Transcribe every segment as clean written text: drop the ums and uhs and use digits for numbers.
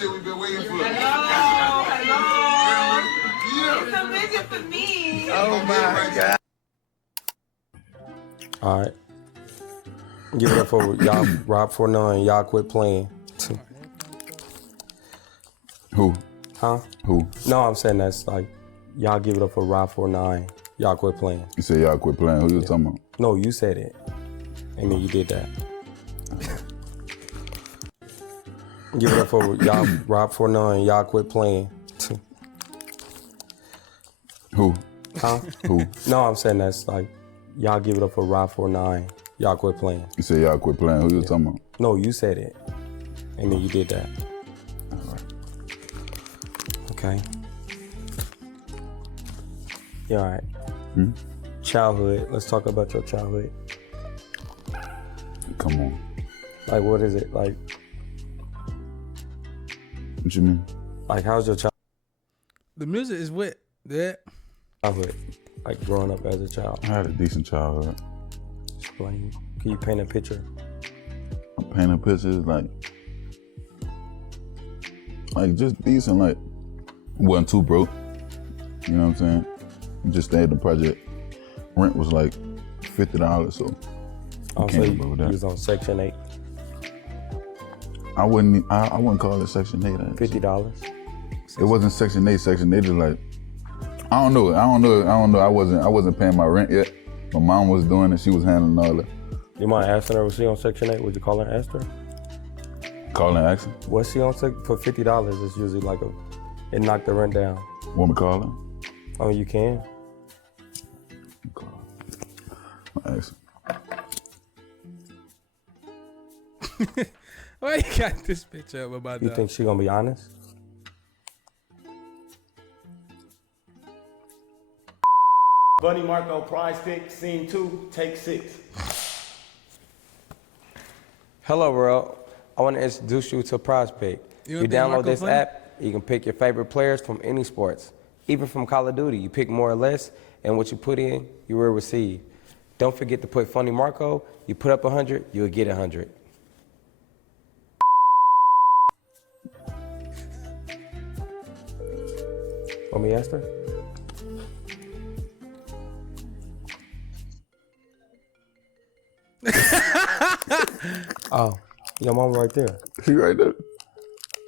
shit we've been waiting for. Hello. It's a vision for me. Oh my God. All right. Give it up for y'all, Rob49. Y'all quit playing. Who? Huh? Who? No, I'm saying that's like, y'all give it up for Rob49. Y'all quit playing. You said y'all quit playing. Who you talking about? No, you said it. I mean, you did that. Give it up for y'all, Rob49. Y'all quit playing. Who? Huh? Who? No, I'm saying that's like, y'all give it up for Rob49. Y'all quit playing. You said y'all quit playing. Who you talking about? No, you said it. I mean, you did that. All right. Okay. You all right? Hmm? Childhood. Let's talk about your childhood. Come on. Like, what is it? Like, What you mean? like how's your The music is wet. Yeah. childhood? Like, growing up as a child? I had a decent childhood. Explain. Can you paint a picture? I'm painting pictures like just decent, like wasn't too broke. You know what I'm saying? Just stayed at the project. Rent was like $50, so Oh, can't so live with you that. was on Section 8. I wouldn't call it Section 8. actually. $50. It wasn't Section 8. Section 8 is like, I don't know. I wasn't paying my rent yet. My mom was doing it. She was handling all that. You mind asking her, was she on Section 8? Would you call her and ask her? Calling and asking. Was she on Section for $50? It's usually like it knocked the rent down. Want me to call her? Oh, you can? Call her. I ask her. Why you got this picture up about You that? think she gonna be honest? Bunny Marco, Prize Pick, Scene 2, Take 6. Hello, world. I want to introduce you to Prize Pick. You You don't think download Marco this funny? app, you can pick your favorite players from any sports, even from Call of Duty. You pick more or less, and what you put in, you will receive. Don't forget to put Funny Marco. You put up 100, you'll get 100. Want me to ask her? Oh, your mom right there. She right there.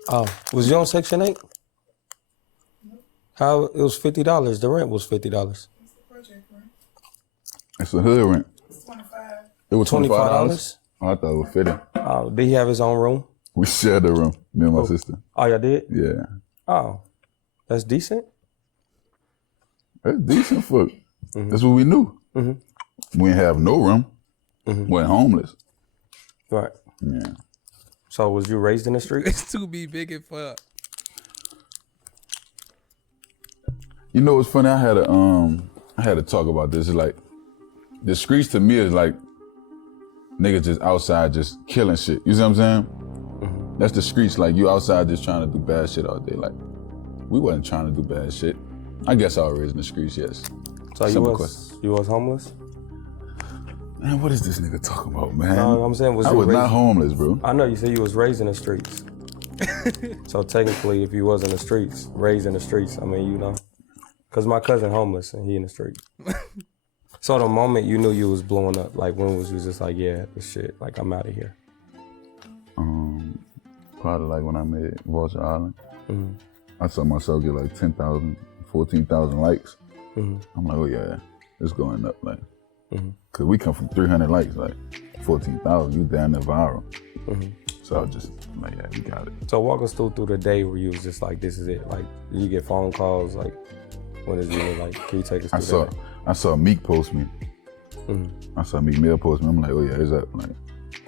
Oh, was you on Section 8? How it was $50. The rent was $50. It's the hood rent. It was $25. $25? Oh, I thought it was 50. Oh, did he have his own room? We shared the room, me and my sister. Oh, y'all did? Yeah. Oh, that's decent. That's decent for, that's what we knew. We didn't have no room. Went homeless. Right. Yeah. So was you raised in the street? It's too be big and fuck. You know what's funny? I had to talk about this. It's like, the streets to me is like niggas just outside just killing shit. You see what I'm saying? That's the streets. Like, you outside just trying to do bad shit all day. Like, we wasn't trying to do bad shit. I guess I was raised in the streets, yes. So you was homeless? Man, what is this nigga talking about, man? No, I'm saying I was not homeless, bro. I know you said you was raised in the streets. So technically, if you was in the streets, raised in the streets, I mean, you know. Because my cousin homeless and he in the street. So the moment you knew you was blowing up, like when was you just like, yeah, this shit, like I'm out of here? Probably like when I made Vulture Island. I saw myself get like 10,000, 14,000 likes. I'm like, oh yeah, it's going up. Like, cause we come from 300 likes, like 14,000, you down there viral. So I was just like, yeah, we got it. So walk us through the day where you was just like, this is it. Like, you get phone calls, like, what is it? Like, can you take us through that? I saw Meek post me. I saw Meek Mill post me. I'm like, oh yeah, it's up. Like,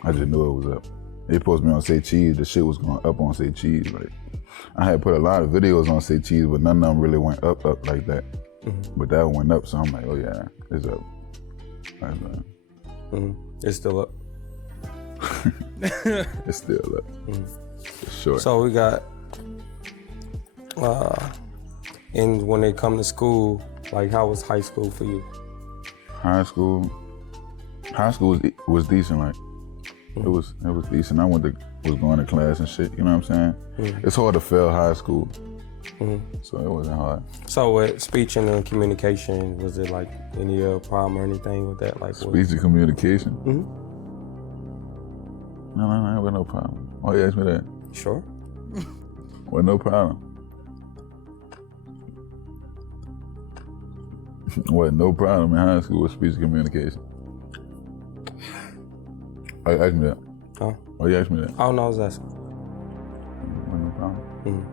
I just knew it was up. They posted me on Say Cheese. The shit was going up on Say Cheese. Like, I had put a lot of videos on Say Cheese, but none of them really went up like that. But that went up, so I'm like, oh yeah, it's up. It's still up. It's still up. For sure. So we got, and when they come to school, like how was high school for you? High school was decent. Like, It was decent. I was going to class and shit. You know what I'm saying? It's hard to fail high school, so it wasn't hard. So with speech and communication, was it like any problem or anything with that? Like Speech and communication? No, I ain't got no problem. Oh, you asked me that? Sure. Well, no problem. What? No problem in high school with speech and communication. Oh, you asked me that. Huh? Oh, you asked me that. Oh no, I was asking. No problem.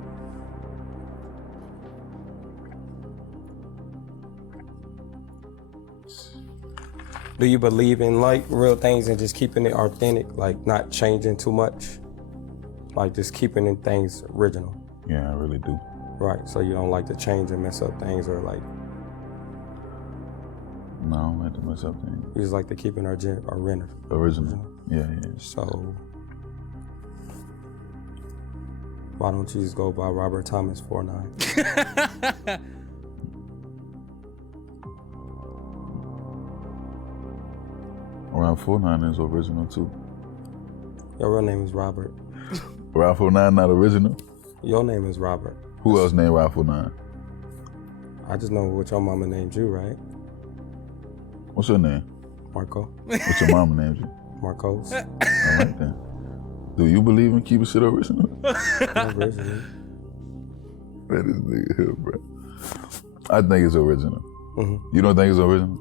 Do you believe in like real things and just keeping it authentic, like not changing too much, like just keeping in things original? Yeah, I really do. Right. So you don't like to change and mess up things, or like No, I don't like to mess up things. you just like to keep it original. Original. Yeah. So why don't you just go by Robert Thomas 49? Rob 49 is original too. Your real name is Robert. Rob 49 not original? Your name is Robert. Who else named Rob 49? I just know what your mama named you, right? What's your name? Marco. What's your mama named you? Marcos. All right then. Do you believe in keeping shit original? Original. Man, this nigga here, bro. I think it's original. You don't think it's original?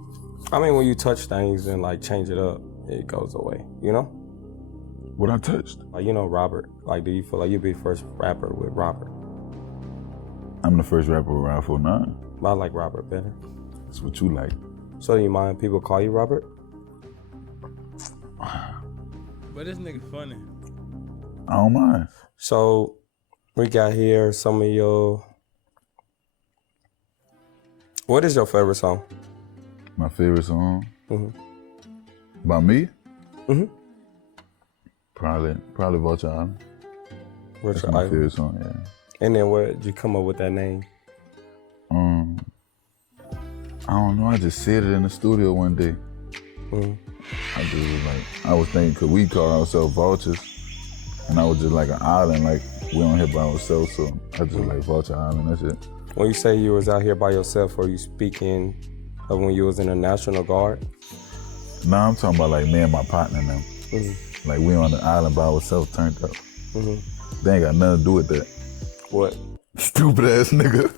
I mean, when you touch things and like change it up, it goes away, you know? What I touched? Like, you know, Robert. Like, do you feel like you'd be the first rapper with Robert? I'm the first rapper with Rob 49. I like Robert better. That's what you like. So do you mind people call you Robert? But this nigga funny. I don't mind. So we got here some of your... What is your favorite song? My favorite song? By me? Probably Vulture Island. What's That's your my idol? favorite song, yeah. And then where did you come up with that name? I don't know, I just said it in the studio one day. I was thinking, could we call ourselves vultures? And I was just like an island, like we on here by ourselves, so I just like Vulture Island, that's it. When you say you was out here by yourself, are you speaking of when you was in the National Guard? Nah, I'm talking about like me and my partner now. Like we on the island by ourselves turned up. They ain't got nothing to do with that. What? Stupid ass nigga.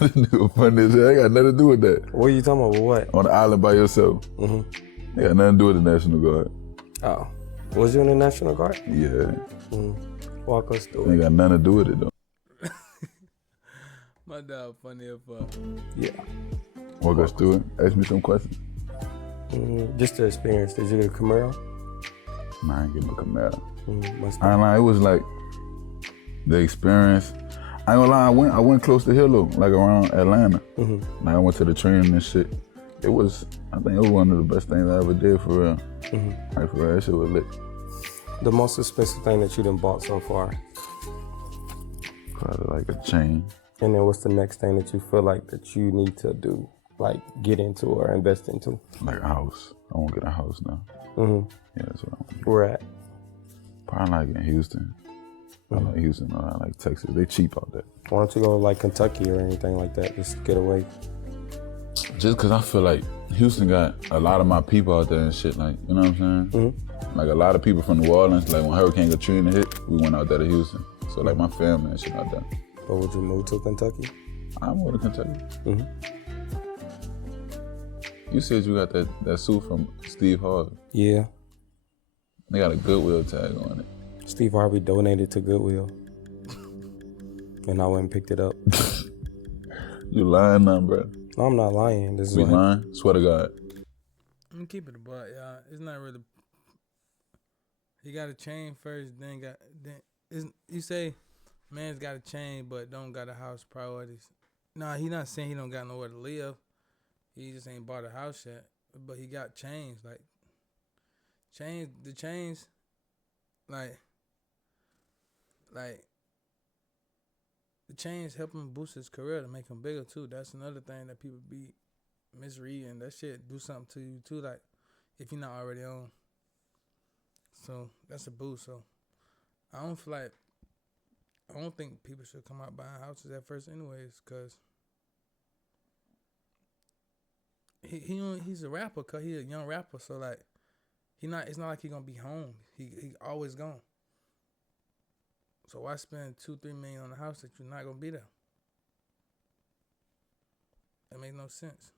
This nigga funny as hell. Ain't got nothing to do with that. What are you talking about? What? On the island by yourself. Ain't got nothing to do with the National Guard. Oh. Was you in the National Guard? Yeah. Walk us through Ain't it. got nothing to do with it though. My dog funny as fuck. Yeah. Walk us through it. Ask me some questions. Just the experience. Did you get a Camaro? Nah, I ain't getting no Camaro. Must I ain't lying. It was like the experience. I ain't gonna lie. I went close to Hilo, like around Atlanta. Like I went to the training and shit. I think it was one of the best things I ever did for real. Like for real, that shit was lit. The most expensive thing that you done bought so far? Probably like a chain. And then what's the next thing that you feel like that you need to do, like get into or invest into? Like a house. I want to get a house now. Yeah, that's what I want. Where at? Probably like in Houston. I like Houston, I like Texas. They cheap out there. Why don't you go to like Kentucky or anything like that? Just get away. Just cause I feel like Houston got a lot of my people out there and shit, like, you know what I'm saying? Like a lot of people from New Orleans, like when Hurricane Katrina hit, we went out there to Houston. So like my family and shit out there. But would you move to Kentucky? I'm going to Kentucky. You said you got that suit from Steve Harvey. Yeah. They got a Goodwill tag on it. Steve Harvey donated to Goodwill. And I went and picked it up. You lying now, bro. No, I'm not lying. This is We what lying? Swear to God. I'm keeping it butt, y'all. It's not really. He got a chain first, you say man's got a chain but don't got a house priorities. Nah, he not saying he don't got nowhere to live. He just ain't bought a house yet. But he got chains, like the chains, like the chains help him boost his career to make him bigger too. That's another thing that people be misreading. That shit do something to you too, like if you're not already on. So that's a boost. So I don't think people should come out buying houses at first, anyways, cause he's a rapper, cause he's a young rapper. So like it's not like he gonna be home. He always gone. So why spend 2-3 million on a house that you're not gonna be there? That makes no sense.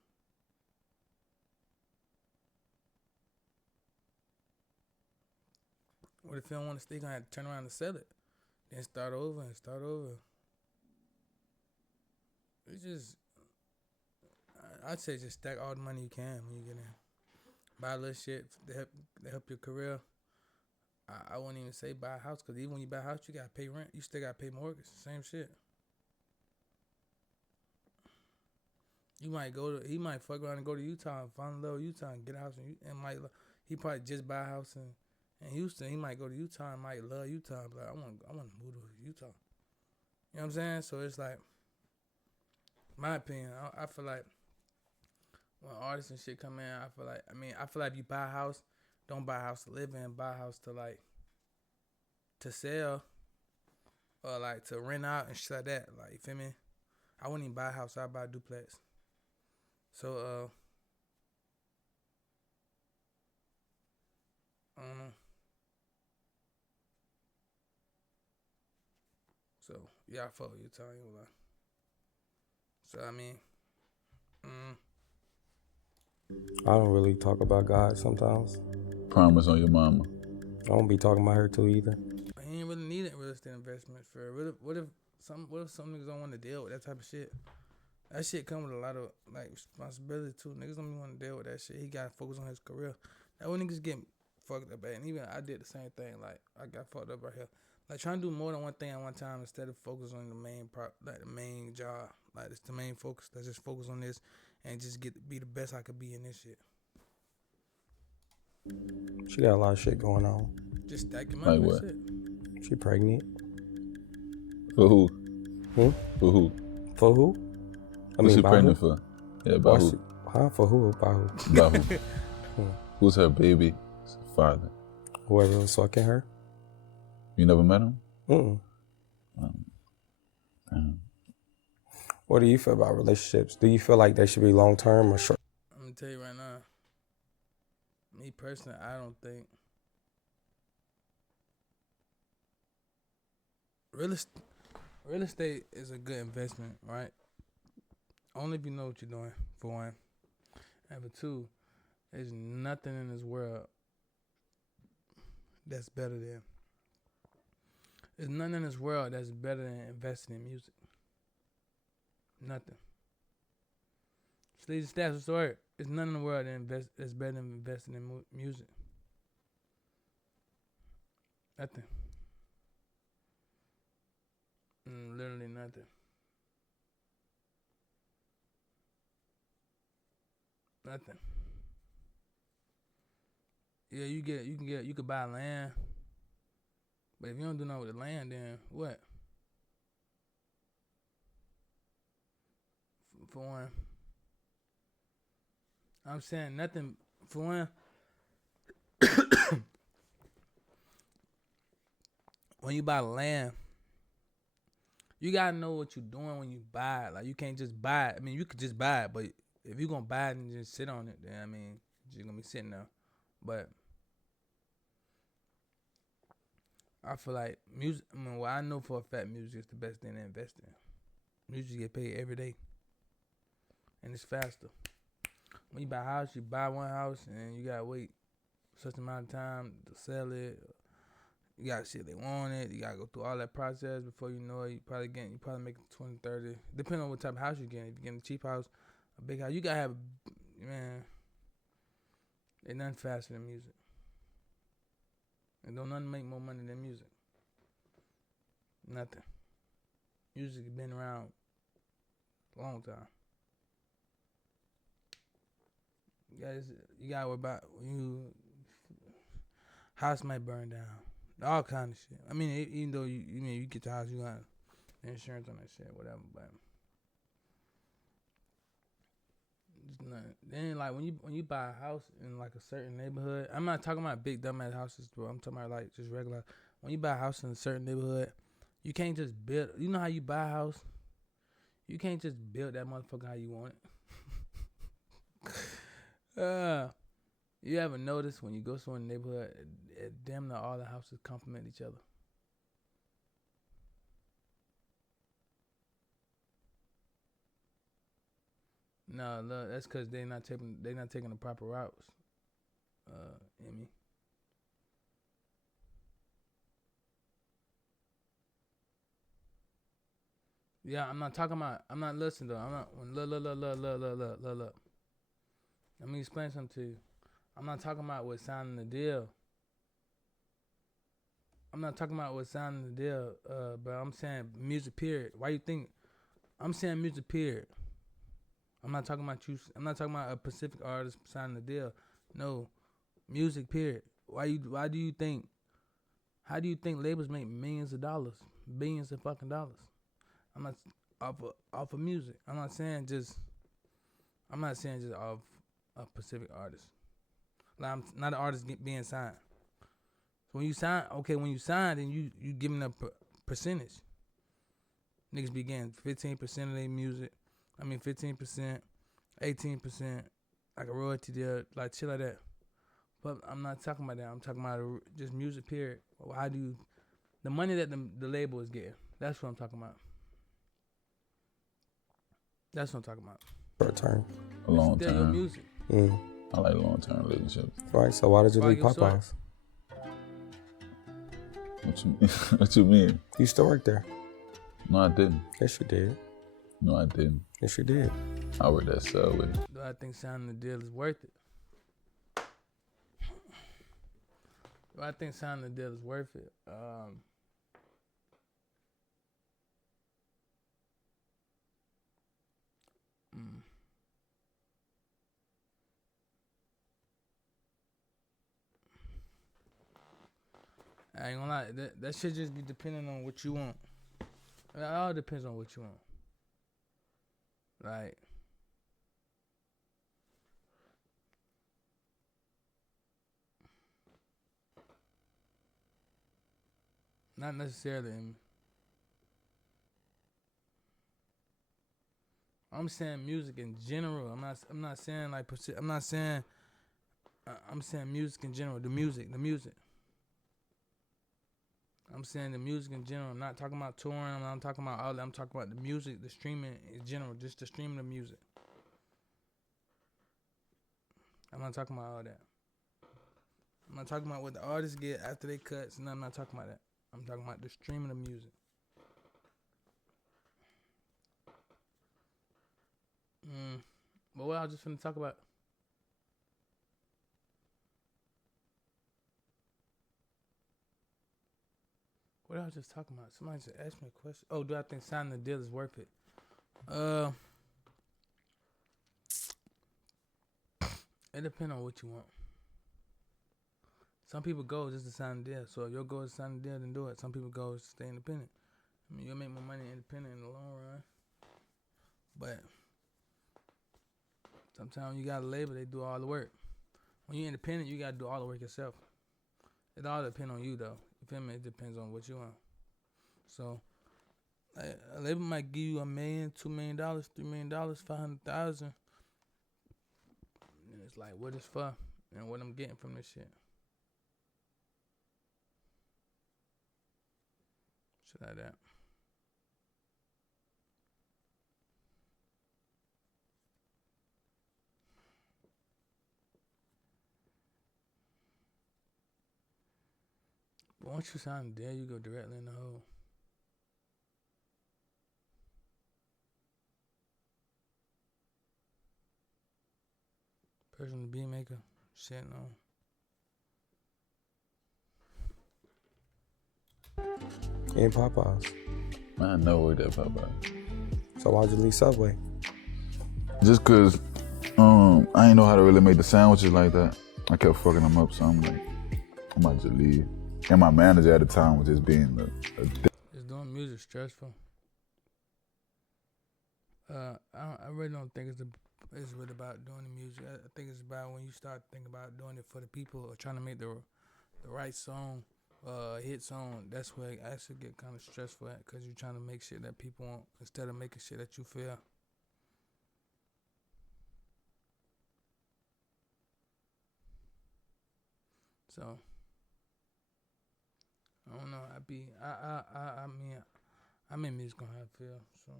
What if you don't want to stay? You're gonna have to turn around and sell it, then start over and start over. It's just, I'd say just stack all the money you can when you get in. Buy a little shit to help your career. I wouldn't even say buy a house, because even when you buy a house, you gotta pay rent. You still gotta pay mortgage. Same shit. He might fuck around and go to Utah and fall in love with Utah and get a house he probably just buy a house in Houston. He might go to Utah and might love Utah. But like, I want to move to Utah. You know what I'm saying? So it's like, my opinion, I feel like when artists and shit come in, I feel like if you buy a house, don't buy a house to live in, buy a house to sell or like to rent out and shit like that. Like, you feel me? I wouldn't even buy a house, I'd buy a duplex. So I don't know. So yeah, I fuck with Utah, ain't gonna lie. So I mean, I don't really talk about God sometimes. Promise on your mama. I don't be talking about her too either. I ain't really needing real estate investment for it. What if some niggas don't want to deal with that type of shit? That shit come with a lot of like responsibility too. Niggas don't even want to deal with that shit. He got to focus on his career. That when niggas get fucked up at, and even I did the same thing. Like I got fucked up right here. Like trying to do more than one thing at one time instead of focus on the main job. Like it's the main focus. Let's just focus on this and just be the best I could be in this shit. She got a lot of shit going on. Just stack your money. Like That's what? it. She pregnant. For who? Hmm? For who? For who? What's she pregnant for? Yeah, by who? For who? By who? By who? Who's her baby's father? Whoever was fucking her. You never met him? What do you feel about relationships? Do you feel like they should be long term or short? I'm gonna tell you right now. Me personally, I don't think real estate is a good investment, right? Only if you know what you're doing, for one. And for two, there's nothing in this world that's better than. There's nothing in this world that's better than investing in music. Nothing. Sleazy stats story. There's nothing in the world that's better than investing in music. Nothing. Literally nothing. Nothing. Yeah, you could buy land, but if you don't do nothing with the land, then what? For one, I'm saying nothing. For one, when you buy land, you gotta know what you're doing when you buy it. Like you can't just buy it. I mean, you could just buy it, but if you're gonna buy it and just sit on it, then I mean, you're gonna be sitting there. But I feel like music. I mean, well, I know for a fact music is the best thing to invest in. Music get paid every day, and it's faster. When you buy a house, you buy one house, and you gotta wait such amount of time to sell it. You gotta see if they want it. You gotta go through all that process before you know it. You probably make 20, 30, depending on what type of house you're getting. If you're getting a cheap house, a big house, you gotta have, man, ain't nothing faster than music. And don't nothing make more money than music. Nothing. Music has been around a long time. You gotta worry about when house might burn down. All kind of shit. I mean, even though you get the house, you got insurance on that shit, whatever. But Then like when you buy a house in like a certain neighborhood, I'm not talking about big dumbass houses, bro. I'm talking about like just regular. When you buy a house in a certain neighborhood, you can't just build. You know how you buy a house? You can't just build that motherfucker how you want it. You ever notice when you go to a neighborhood, damn near all the houses complement each other? No, look, that's because they not taking the proper routes. Emmy. Yeah, I'm not talking about. I'm not listening though. I'm not. Look. Let me explain something to you. I'm not talking about what's signing the deal. But I'm saying music period. Why you think? I'm saying music period. I'm not talking about you. I'm not talking about a specific artist signing the deal. No, music period. Why do you think? How do you think labels make millions of dollars, billions of fucking dollars? I'm not off of music. I'm not saying just off a specific artist. Like I'm not an artist being signed. So when you sign, then you giving a percentage. Niggas be getting 15% of their music. 15%, 18%, like a royalty deal, like shit like that. But I'm not talking about that. I'm talking about just music period. How do you, the money that the label is getting? That's what I'm talking about. Short term. A long Still your term. music. I like long-term relationships. Right. So why did you leave Like your Popeyes? What you mean? You used to work there. No, I didn't. Yes, you did. No, I didn't. Yes, you did. I worked at Subway. Do I think signing the deal is worth it? I ain't gonna lie, that shit just be depending on what you want. It all depends on what you want. Like, not necessarily. I'm saying music in general. I'm not saying like. I'm saying music in general. The music. I'm saying the music in general. I'm not talking about touring. I'm not talking about all that. I'm talking about the music, the streaming in general. Just the streaming of music. I'm not talking about all that. I'm not talking about what the artists get after they cuts. No, I'm not talking about that. I'm talking about the streaming of music. But what I was just finna talk about. What I was just talking about. Somebody just asked me a question. Oh, do I think signing the deal is worth it? It depends on what you want. Some people go just to sign the deal. So if your goal is to sign the deal, then do it. Some people go to stay independent. You'll make more money independent in the long run. But sometimes you got a label, they do all the work. When you're independent, you got to do all the work yourself. It all depends on you, though. You feel me? It depends on what you want. So, a label might give you $1 million, $2 million, $3 million, $500,000. And it's like, what it's for and what I'm getting from this shit. Shit like that. But once you sign the deal, you go directly in the hole. Personal beat maker, shit no. In Popeyes. Man, I never worked at Popeye. So why'd you leave Subway? Just cause I ain't know how to really make the sandwiches like that. I kept fucking them up, so I'm like, I might just leave. And my manager at the time was just being a dick. Just doing music stressful. I really don't think it's It's really about doing the music. I think it's about when you start thinking about doing it for the people or trying to make the right song, hit song. That's where it actually get kind of stressful at because you're trying to make shit that people want instead of making shit that you feel. So I don't know. I mean, I'm in music on how I feel. So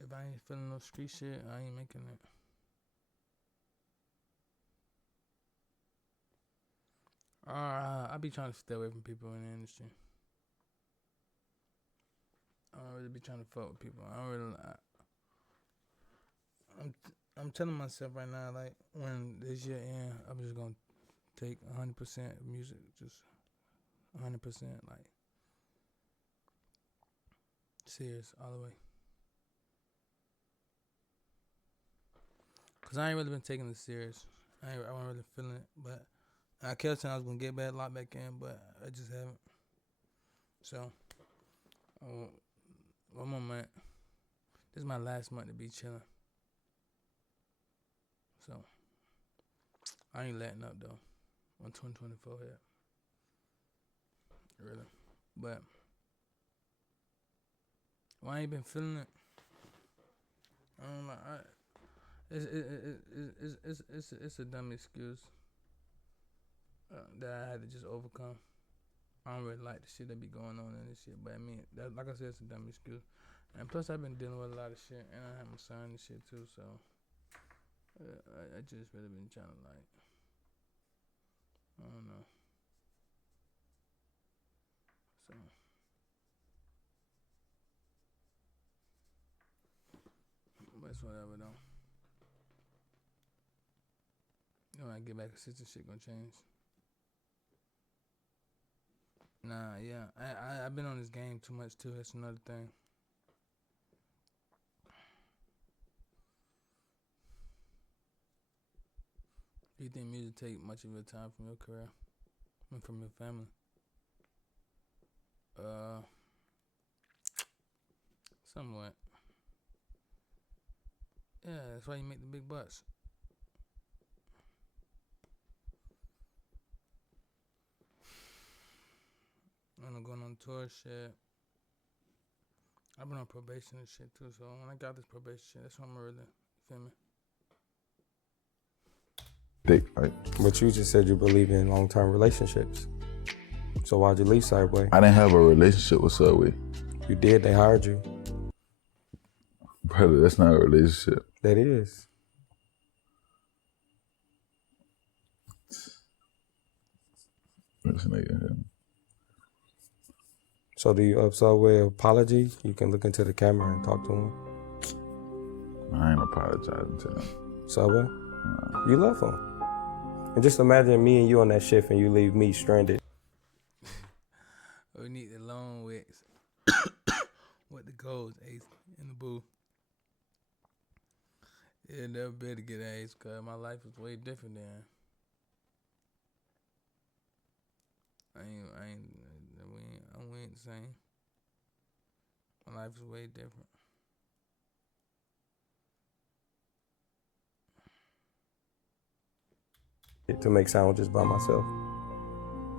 if I ain't feeling no street shit, I ain't making it. I be trying to stay away from people in the industry. I don't really be trying to fuck with people. I don't really. I'm telling myself right now, like when this year end, I'm just gonna take 100% music, just 100%, like serious all the way. Cause I ain't really been taking it serious. I wasn't really feeling it, but I kept saying I was gonna get back, lock back in, but I just haven't. So, one more month. This is my last month to be chilling. So, I ain't letting up though. On 2024 yet. Really. But I ain't been feeling it. I don't know. It's a dumb excuse that I had to just overcome. I don't really like the shit that be going on in this shit, but I mean, that, like I said, it's a dumb excuse. And plus, I've been dealing with a lot of shit, and I have my son and shit too, so I just really been trying to like, I don't know. So but it's whatever though. You know, when I get back, sister shit gonna change. Nah, yeah, I've been on this game too much too. That's another thing. Do you think music take much of your time from your career and from your family? Somewhat. Yeah, that's why you make the big bucks. I'm going on tour shit. I've been on probation and shit too, so when I got this probation shit, that's when I'm really, you feel me? Right? But you just said you believe in long-term relationships. So why'd you leave Subway? I didn't have a relationship with Subway. You did, they hired you. Brother, that's not a relationship. That is. This nigga here. So do you owe Subway an apology? You can look into the camera and talk to him. I ain't apologizing to him. Subway? You love him. And just imagine me and you on that shift and you leave me stranded. We need the long wicks. What the goals, Ace, in the booth. Yeah, never better get Ace, cause my life is way different than. We ain't the same. My life is way different. To make sandwiches by myself.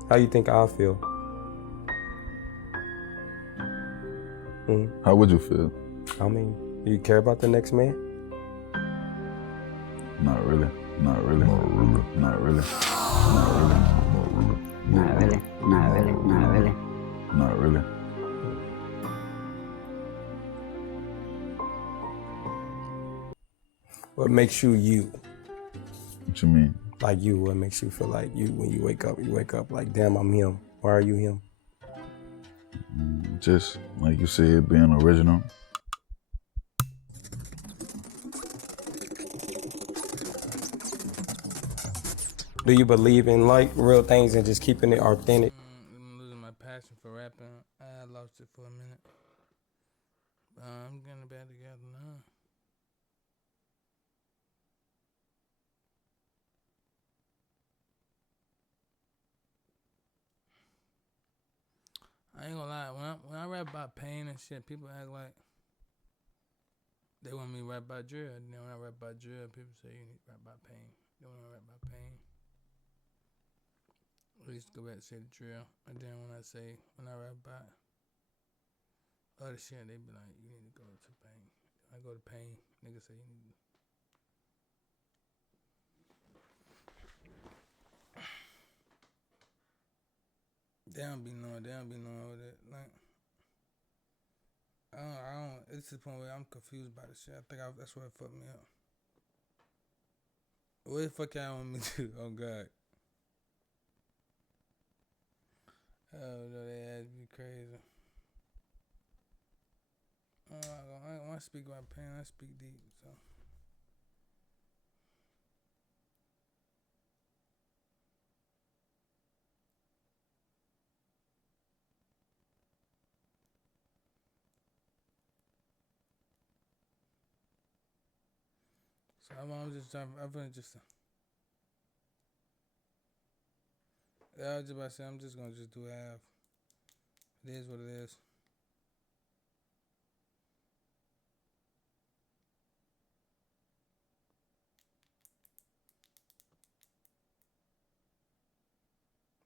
How you think I feel? How would you feel? I mean, you care about the next man? Not really. Not really. Not really. Not really. Not really. Not really. Not really. Not really. What makes you you? What you mean? Like you, what makes you feel like you when you wake up like, damn, I'm him. Why are you him? Just like you said, being original. Do you believe in like real things and just keeping it authentic? I'm losing my passion for rapping. I lost it for a minute. I'm getting it back together now. I ain't gonna lie, when I rap about pain and shit, people act like They want me to rap about drill. And then when I rap about drill, people say you need to rap about pain. They want to rap about pain. I used to go back and say the drill. And then when I rap about other shit, they be like, you need to go to pain. I go to pain. Niggas say you need to. They don't be knowing with it. Like, I don't, it's to the point where I'm confused by the shit. I think that's what fucked me up. What the fuck y'all want me to do? Oh, God. Oh, no, they had to be crazy. I want to speak about pain. I speak deep, so. So I'm just trying. I'm gonna just. Yeah, I was just about to say I'm just gonna just do half. It is what it is.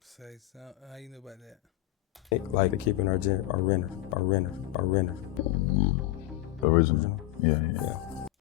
Say something. How you know about that? Like keeping our renter. Original. Yeah. Yeah.